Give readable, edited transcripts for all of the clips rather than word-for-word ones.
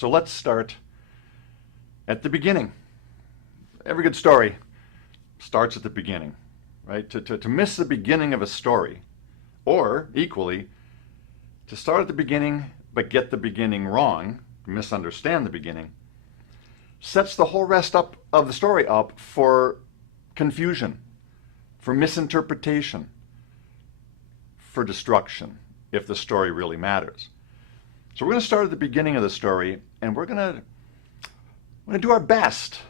So let's start at the beginning. Every good story starts at the beginning, right? To miss the beginning of a story, or equally, to start at the beginning but get the beginning wrong, misunderstand the beginning, sets the whole rest up of the story up for confusion, for misinterpretation, for destruction, if the story really matters. So we're going to start at the beginning of the story, and we're going to do our best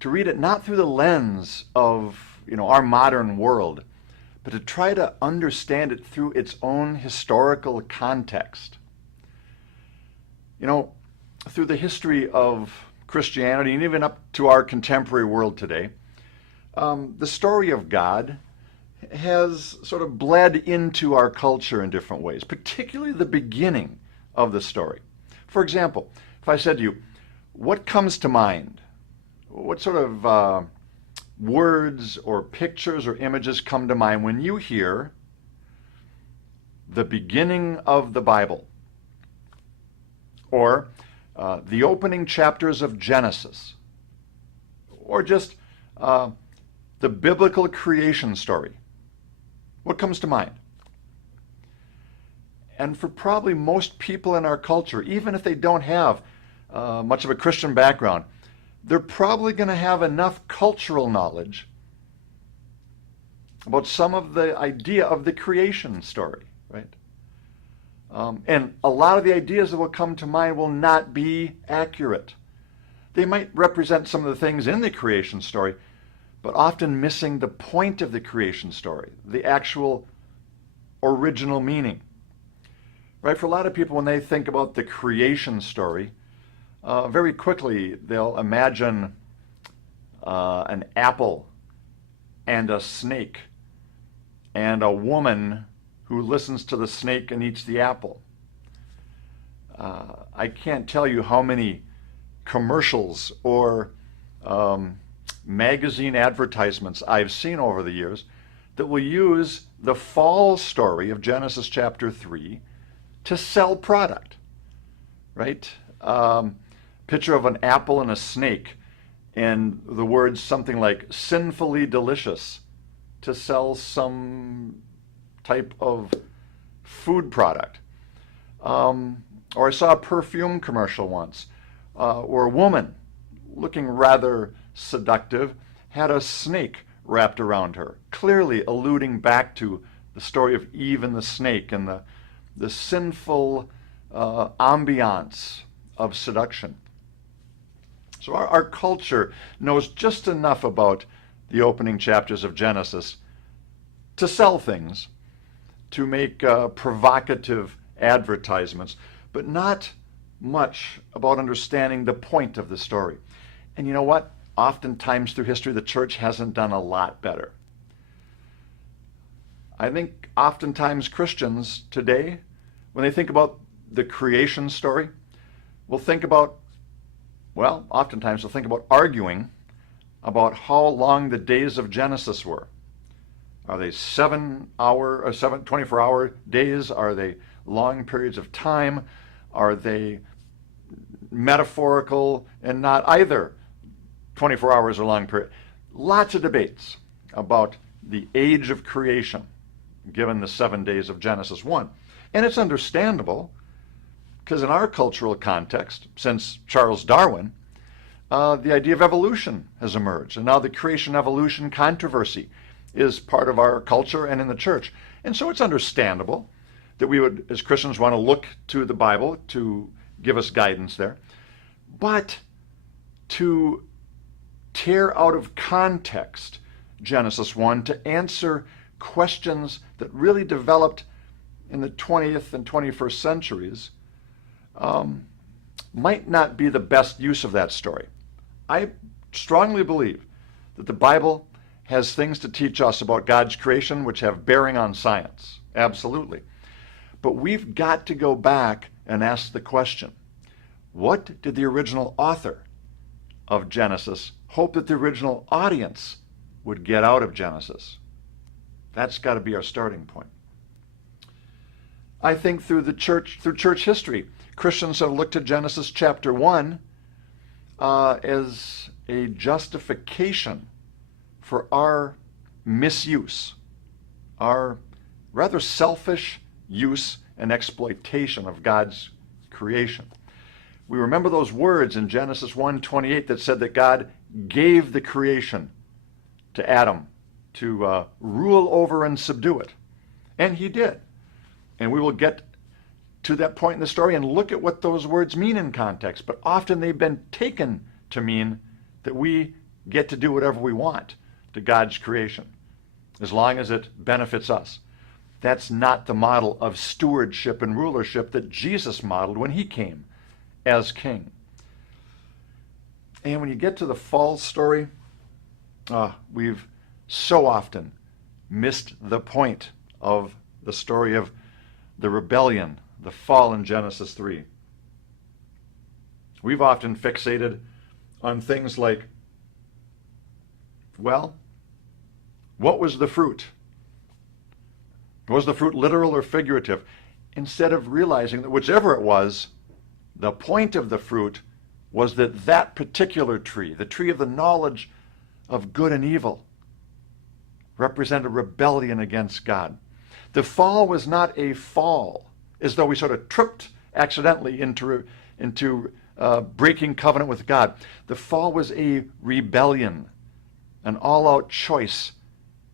to read it not through the lens of our modern world, but to try to understand it through its own historical context. Through the history of Christianity and even up to our contemporary world today, the story of God has sort of bled into our culture in different ways, particularly the beginning of the story. For example, if I said to you, what comes to mind? What sort of words or pictures or images come to mind when you hear the beginning of the Bible, or the opening chapters of Genesis, or just the biblical creation story? What comes to mind? And for probably most people in our culture, even if they don't have much of a Christian background, they're probably going to have enough cultural knowledge about some of the idea of the creation story, right? And a lot of the ideas that will come to mind will not be accurate. They might represent some of the things in the creation story, but often missing the point of the creation story, the actual original meaning. Right? For a lot of people, when they think about the creation story, very quickly they'll imagine an apple and a snake and a woman who listens to the snake and eats the apple. I can't tell you how many commercials or magazine advertisements I've seen over the years that will use the fall story of Genesis chapter 3 to sell product, right? Picture of an apple and a snake, and the words something like sinfully delicious to sell some type of food product. Or I saw a perfume commercial once where a woman, looking rather seductive, had a snake wrapped around her, clearly alluding back to the story of Eve and the snake and the sinful ambiance of seduction. So our culture knows just enough about the opening chapters of Genesis to sell things, to make provocative advertisements, but not much about understanding the point of the story. And you know what? Oftentimes through history, the church hasn't done a lot better. I think oftentimes Christians today, when they think about the creation story, will think about, oftentimes they'll think about arguing about how long the days of Genesis were. Are they 7-hour or 24-hour days? Are they long periods of time? Are they metaphorical and not either 24 hours or long period? Lots of debates about the age of creation, given the 7 days of Genesis 1. And it's understandable, because in our cultural context, since Charles Darwin, the idea of evolution has emerged. And now the creation-evolution controversy is part of our culture and in the church. And so it's understandable that we would, as Christians, want to look to the Bible to give us guidance there. But to tear out of context Genesis 1 to answer questions that really developed in the 20th and 21st centuries might not be the best use of that story. I strongly believe that the Bible has things to teach us about God's creation which have bearing on science, absolutely. But we've got to go back and ask the question, what did the original author of Genesis hope that the original audience would get out of Genesis? That's got to be our starting point. I think through church history, Christians have looked at Genesis chapter 1 as a justification for our misuse, our rather selfish use and exploitation of God's creation. We remember those words in Genesis 1:28 that said that God gave the creation to Adam to rule over and subdue it. And he did. And we will get to that point in the story and look at what those words mean in context. But often they've been taken to mean that we get to do whatever we want to God's creation, as long as it benefits us. That's not the model of stewardship and rulership that Jesus modeled when he came as king. And when you get to the fall story, we've so often missed the point of the story of the rebellion, the fall in Genesis 3. We've often fixated on things like, well, what was the fruit? Was the fruit literal or figurative? Instead of realizing that whichever it was, the point of the fruit was that that particular tree, the tree of the knowledge of good and evil, represented rebellion against God. The fall was not a fall, as though we sort of tripped accidentally into breaking covenant with God. The fall was a rebellion, an all-out choice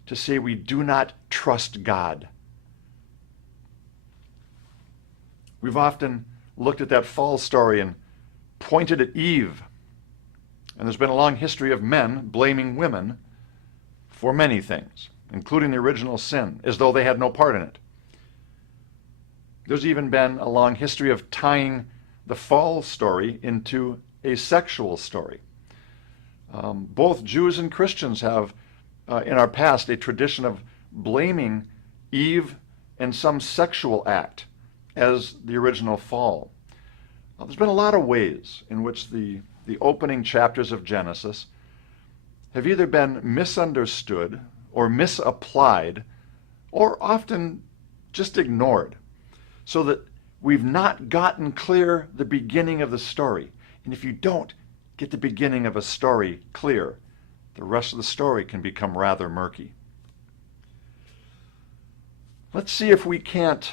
to say we do not trust God. We've often looked at that fall story and pointed at Eve. And there's been a long history of men blaming women for many things, including the original sin, as though they had no part in it. There's even been a long history of tying the fall story into a sexual story. Both Jews and Christians have, in our past, a tradition of blaming Eve and some sexual act as the original fall. There's been a lot of ways in which the opening chapters of Genesis have either been misunderstood or misapplied or often just ignored, so that we've not gotten clear the beginning of the story. And if you don't get the beginning of a story clear, the rest of the story can become rather murky. Let's see if we can't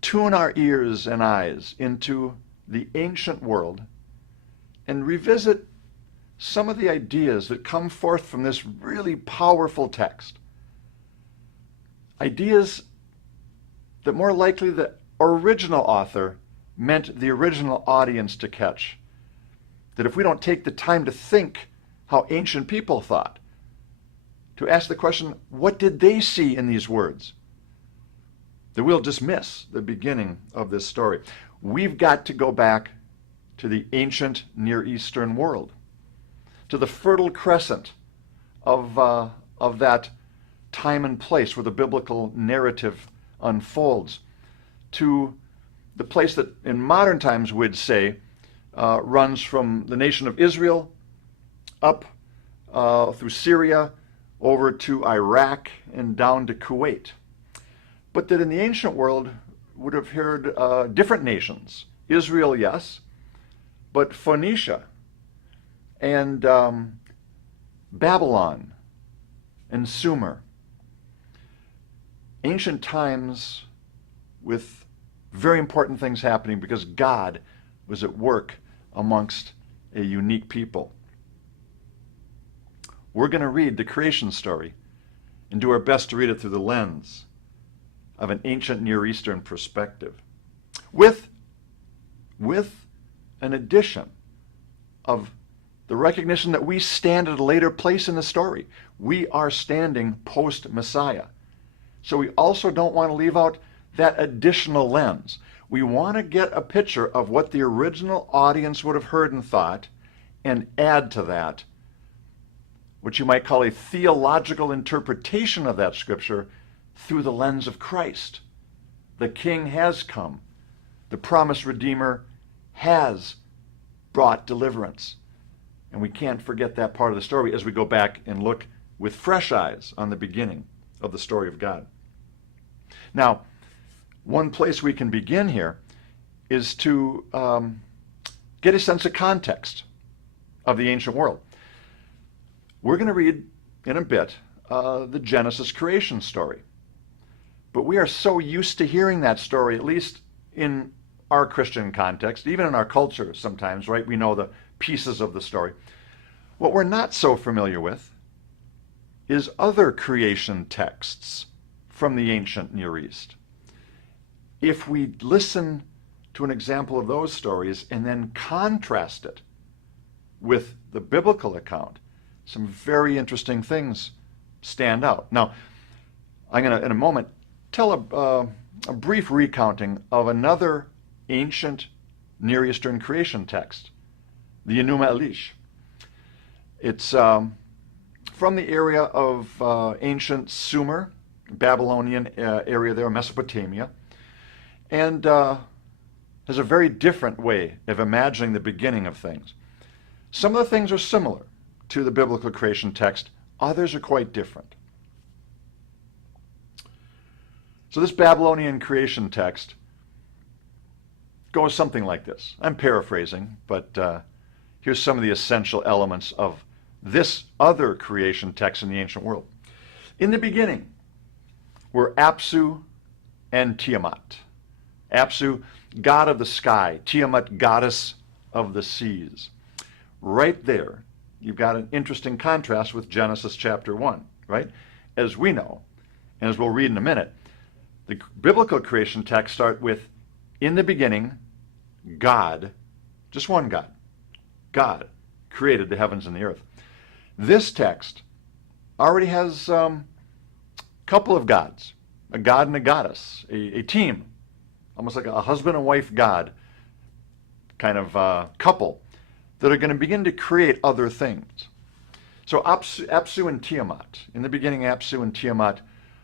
tune our ears and eyes into the ancient world and revisit some of the ideas that come forth from this really powerful text. Ideas that more likely the original author meant the original audience to catch. That if we don't take the time to think how ancient people thought, to ask the question, what did they see in these words? That we'll just miss the beginning of this story. We've got to go back to the ancient Near Eastern world, to the Fertile Crescent of that time and place where the biblical narrative unfolds, to the place that in modern times we'd say runs from the nation of Israel up through Syria over to Iraq and down to Kuwait. But that in the ancient world would have heard different nations. Israel, yes, but Phoenicia and Babylon and Sumer. Ancient times with very important things happening because God was at work amongst a unique people. We're going to read the creation story and do our best to read it through the lens of an ancient Near Eastern perspective, with an addition of the recognition that we stand at a later place in the story. We are standing post-Messiah. So we also don't want to leave out that additional lens. We want to get a picture of what the original audience would have heard and thought, and add to that what you might call a theological interpretation of that scripture through the lens of Christ. The King has come. The promised Redeemer has brought deliverance. And we can't forget that part of the story as we go back and look with fresh eyes on the beginning of the story of God. Now, one place we can begin here is to get a sense of context of the ancient world. We're going to read in a bit the Genesis creation story. But we are so used to hearing that story, at least in our Christian context, even in our culture sometimes, right? We know the pieces of the story. What we're not so familiar with is other creation texts from the ancient Near East. If we listen to an example of those stories and then contrast it with the biblical account, some very interesting things stand out. Now, I'm going to, in a moment, tell a brief recounting of another ancient Near Eastern creation text, the Enuma Elish. It's from the area of ancient Sumer, Babylonian area there, Mesopotamia, and has a very different way of imagining the beginning of things. Some of the things are similar to the biblical creation text, others are quite different. So this Babylonian creation text goes something like this. I'm paraphrasing, but here's some of the essential elements of this other creation text in the ancient world. In the beginning were Apsu and Tiamat. Apsu, god of the sky, Tiamat, goddess of the seas. Right there, you've got an interesting contrast with Genesis chapter 1, right? As we know, and as we'll read in a minute, the biblical creation texts start with, in the beginning, God, just one God, God created the heavens and the earth. This text already has a couple of gods, a god and a goddess, a team, almost like a husband and wife god kind of couple that are going to begin to create other things. So Apsu and Tiamat, in the beginning Apsu and Tiamat,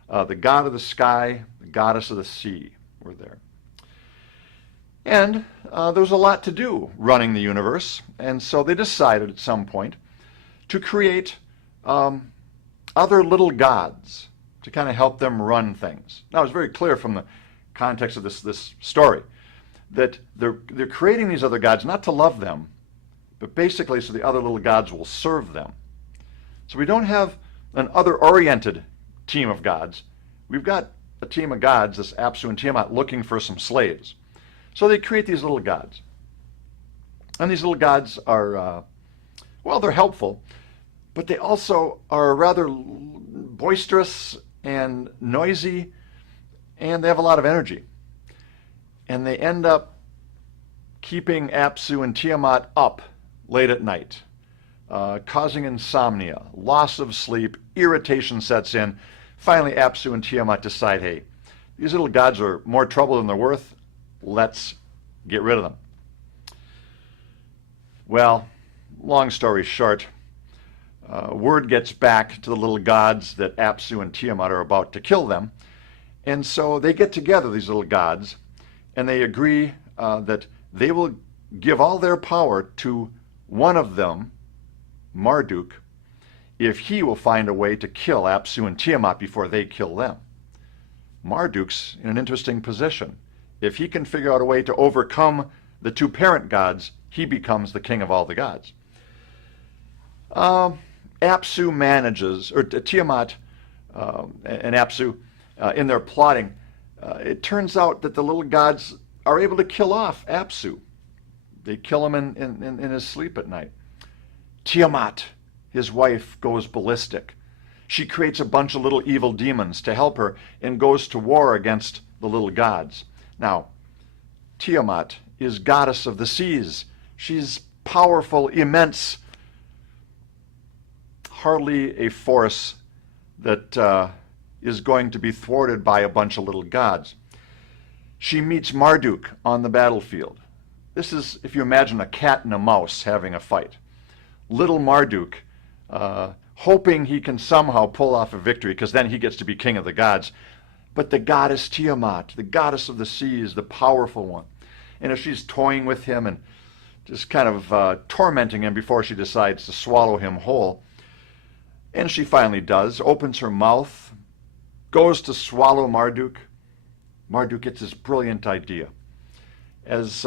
the god of the sky, the goddess of the sea were there. And there was a lot to do running the universe, and so they decided at some point to create other little gods to kind of help them run things. Now, it's very clear from the context of this story that they're creating these other gods not to love them, but basically so the other little gods will serve them. So we don't have an other-oriented team of gods. We've got a team of gods, this Apsu and Tiamat, looking for some slaves. So they create these little gods. And these little gods are, well, they're helpful, but they also are rather boisterous and noisy, and they have a lot of energy. And they end up keeping Apsu and Tiamat up late at night, causing insomnia, loss of sleep, irritation sets in. Finally, Apsu and Tiamat decide, hey, these little gods are more trouble than they're worth. Let's get rid of them. Well, long story short, word gets back to the little gods that Apsu and Tiamat are about to kill them. And so they get together, these little gods, and they agree that they will give all their power to one of them, Marduk, if he will find a way to kill Apsu and Tiamat before they kill them. Marduk's in an interesting position. If he can figure out a way to overcome the two parent gods, he becomes the king of all the gods. Apsu manages, or Tiamat and Apsu, in their plotting, it turns out that the little gods are able to kill off Apsu. They kill him in his sleep at night. Tiamat, his wife, goes ballistic. She creates a bunch of little evil demons to help her and goes to war against the little gods. Now, Tiamat is goddess of the seas. She's powerful, immense, hardly a force that is going to be thwarted by a bunch of little gods. She meets Marduk on the battlefield. This is, if you imagine a cat and a mouse having a fight. Little Marduk, hoping he can somehow pull off a victory, because then he gets to be king of the gods. But the goddess Tiamat, the goddess of the seas, the powerful one, and if she's toying with him and just kind of tormenting him before she decides to swallow him whole. And she finally does, opens her mouth, goes to swallow Marduk. Marduk gets this brilliant idea. as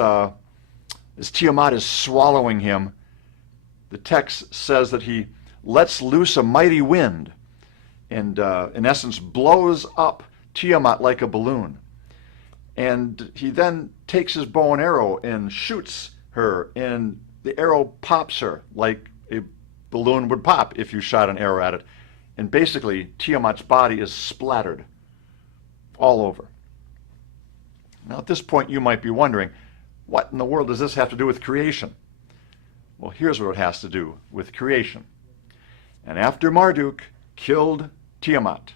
Tiamat is swallowing him, the text says that he lets loose a mighty wind and, in essence, blows up Tiamat like a balloon. And he then takes his bow and arrow and shoots her, and the arrow pops her like a balloon would pop if you shot an arrow at it. And basically, Tiamat's body is splattered all over. Now, at this point, you might be wondering, what in the world does this have to do with creation? Well, here's what it has to do with creation. And after Marduk killed Tiamat,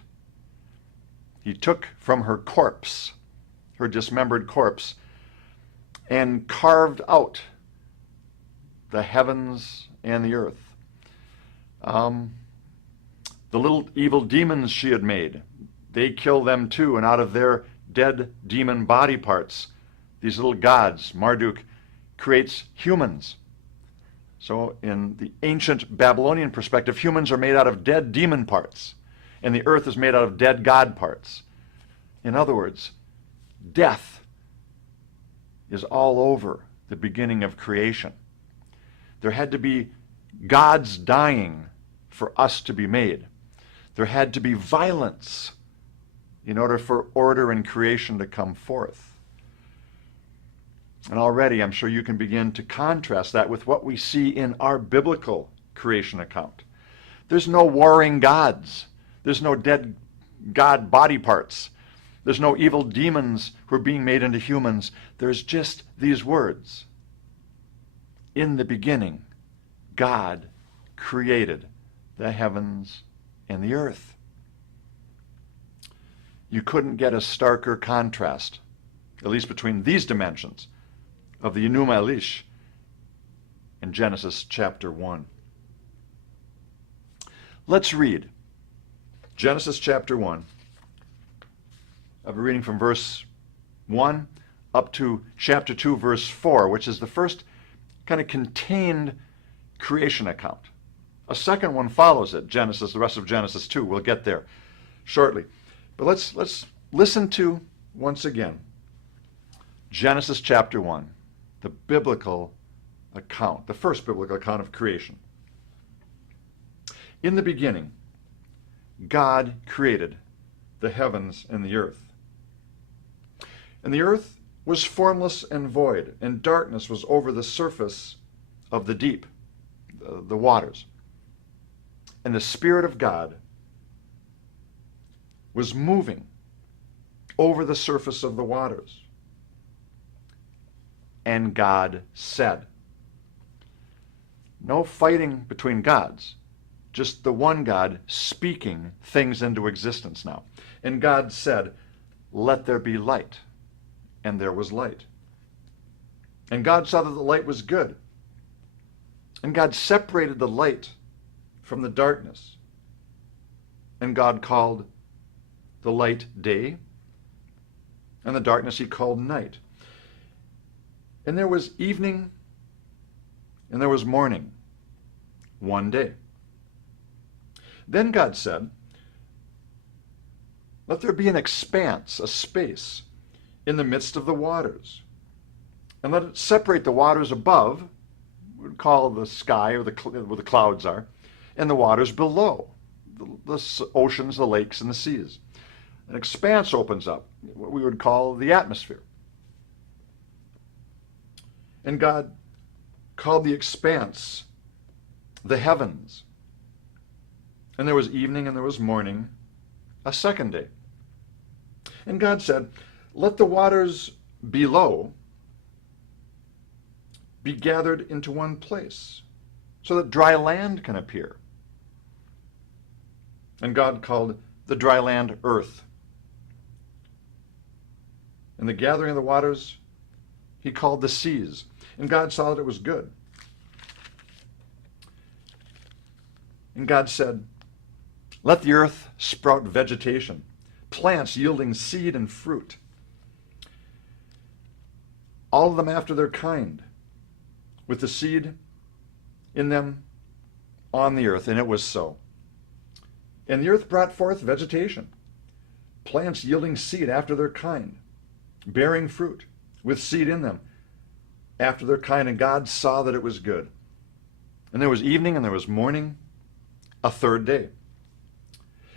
he took from her corpse, her dismembered corpse, and carved out the heavens and the earth. The little evil demons she had made, they kill them too, and out of their dead demon body parts, these little gods, Marduk creates humans. So in the ancient Babylonian perspective, humans are made out of dead demon parts, and the earth is made out of dead god parts. In other words, death is all over the beginning of creation. There had to be gods dying for us to be made. There had to be violence in order for order and creation to come forth. And already I'm sure you can begin to contrast that with what we see in our biblical creation account. There's no warring gods. There's no dead god body parts. There's no evil demons who are being made into humans. There's just these words. In the beginning, God created the heavens and the earth. You couldn't get a starker contrast, at least between these dimensions of the Enuma Elish in Genesis chapter 1. Let's read Genesis chapter 1. I'll be reading from verse 1 up to chapter 2, verse 4, which is the first kind of contained creation account. A second one follows it, Genesis, the rest of Genesis 2. We'll get there shortly. But let's listen to, once again, Genesis chapter 1, the biblical account, the first biblical account of creation. In the beginning, God created the heavens and the earth. And the earth was formless and void, and darkness was over the surface of the deep, the waters. And the Spirit of God was moving over the surface of the waters. And God said. No fighting between gods, just the one God speaking things into existence now. And God said, "Let there be light." And there was light. And God saw that the light was good. And God separated the light from the darkness. And God called the light day, and the darkness he called night. And there was evening, and there was morning, one day. Then God said, "Let there be an expanse, a space, in the midst of the waters, and let it separate the waters above," we would call the sky or where the clouds are, "and the waters below, the oceans, the lakes, and the seas." An expanse opens up, what we would call the atmosphere. And God called the expanse the heavens. And there was evening and there was morning, a second day. And God said, "Let the waters below be gathered into one place, so that dry land can appear." And God called the dry land earth. And the gathering of the waters he called the seas. And God saw that it was good. And God said, "Let the earth sprout vegetation, plants yielding seed and fruit, all of them after their kind, with the seed in them on the earth." And it was so. And the earth brought forth vegetation, plants yielding seed after their kind, bearing fruit, with seed in them, after their kind, and God saw that it was good. And there was evening and there was morning, a third day.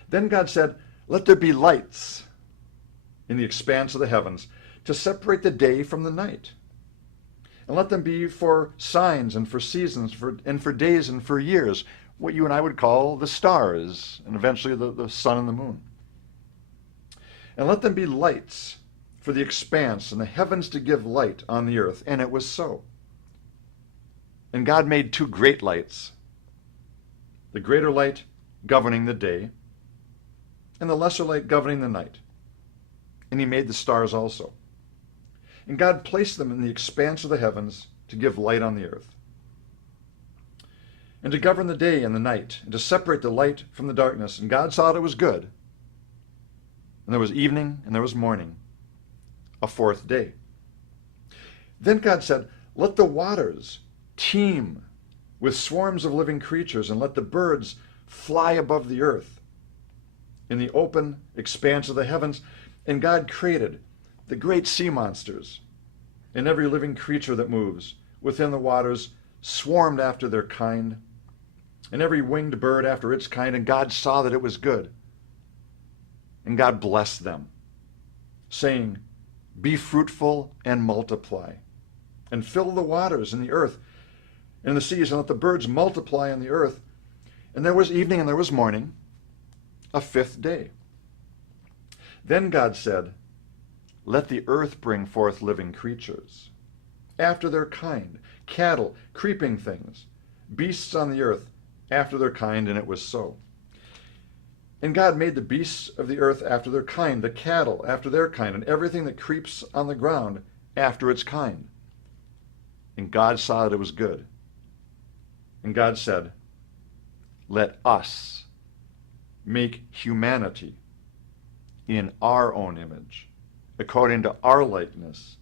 Then God said, "Let there be lights in the expanse of the heavens to separate the day from the night. And let them be for signs and for seasons and for days and for years," what you and I would call the stars, and eventually the sun and the moon. "And let them be lights for the expanse and the heavens to give light on the earth." And it was so. And God made two great lights, the greater light governing the day, and the lesser light governing the night. And he made the stars also. And God placed them in the expanse of the heavens to give light on the earth, and to govern the day and the night, and to separate the light from the darkness. And God saw that it was good. And there was evening and there was morning, a fourth day. Then God said, "Let the waters teem with swarms of living creatures, and let the birds fly above the earth in the open expanse of the heavens." And God created the great sea monsters, and every living creature that moves within the waters swarmed after their kind, and every winged bird after its kind. And God saw that it was good. And God blessed them, saying, "Be fruitful and multiply, and fill the waters and the earth and the seas, and let the birds multiply on the earth." And there was evening and there was morning, a fifth day. Then God said, "Let the earth bring forth living creatures, after their kind, cattle, creeping things, beasts on the earth, after their kind." And it was so. And God made the beasts of the earth after their kind, the cattle after their kind, and everything that creeps on the ground after its kind. And God saw that it was good. And God said, "Let us make humanity in our own image, according to our likeness,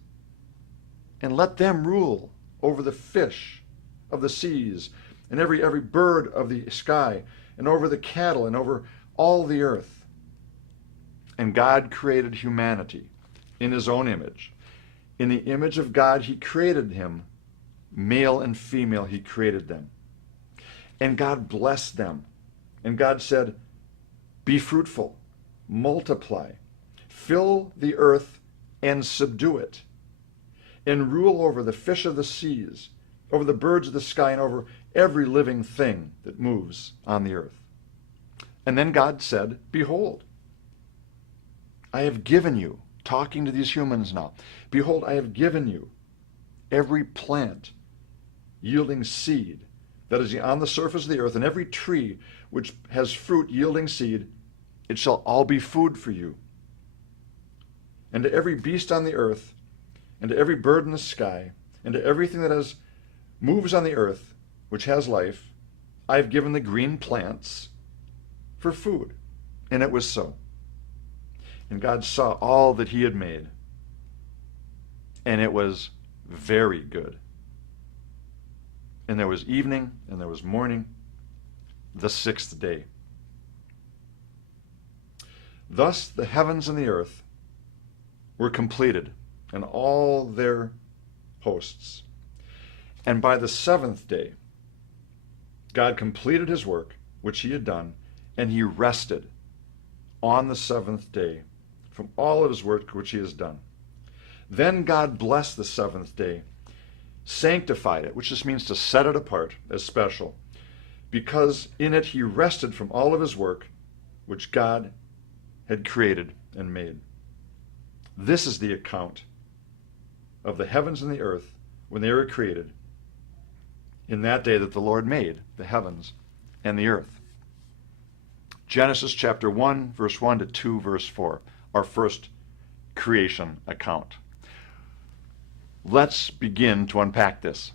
and let them rule over the fish of the seas, and every bird of the sky, and over the cattle, and over all the earth." And God created humanity in his own image. In the image of God he created him, male and female he created them. And God blessed them. And God said, "Be fruitful, multiply, fill the earth and subdue it, and rule over the fish of the seas, over the birds of the sky, and over every living thing that moves on the earth." And then God said, "Behold, I have given you," talking to these humans now, "behold, I have given you every plant yielding seed that is on the surface of the earth, and every tree which has fruit yielding seed. It shall all be food for you. And to every beast on the earth, and to every bird in the sky, and to everything that moves on the earth, which has life, I have given the green plants for food." And it was so. And God saw all that he had made, and it was very good. And there was evening and there was morning, the sixth day. Thus the heavens and the earth were completed, and all their hosts. And by the seventh day, God completed his work, which he had done, and he rested on the seventh day from all of his work which he has done. Then God blessed the seventh day, sanctified it, which just means to set it apart as special, because in it he rested from all of his work which God had created and made. This is the account of the heavens and the earth when they were created in that day that the Lord made the heavens and the earth. Genesis chapter 1, verse 1 to 2, verse 4, our first creation account. Let's begin to unpack this.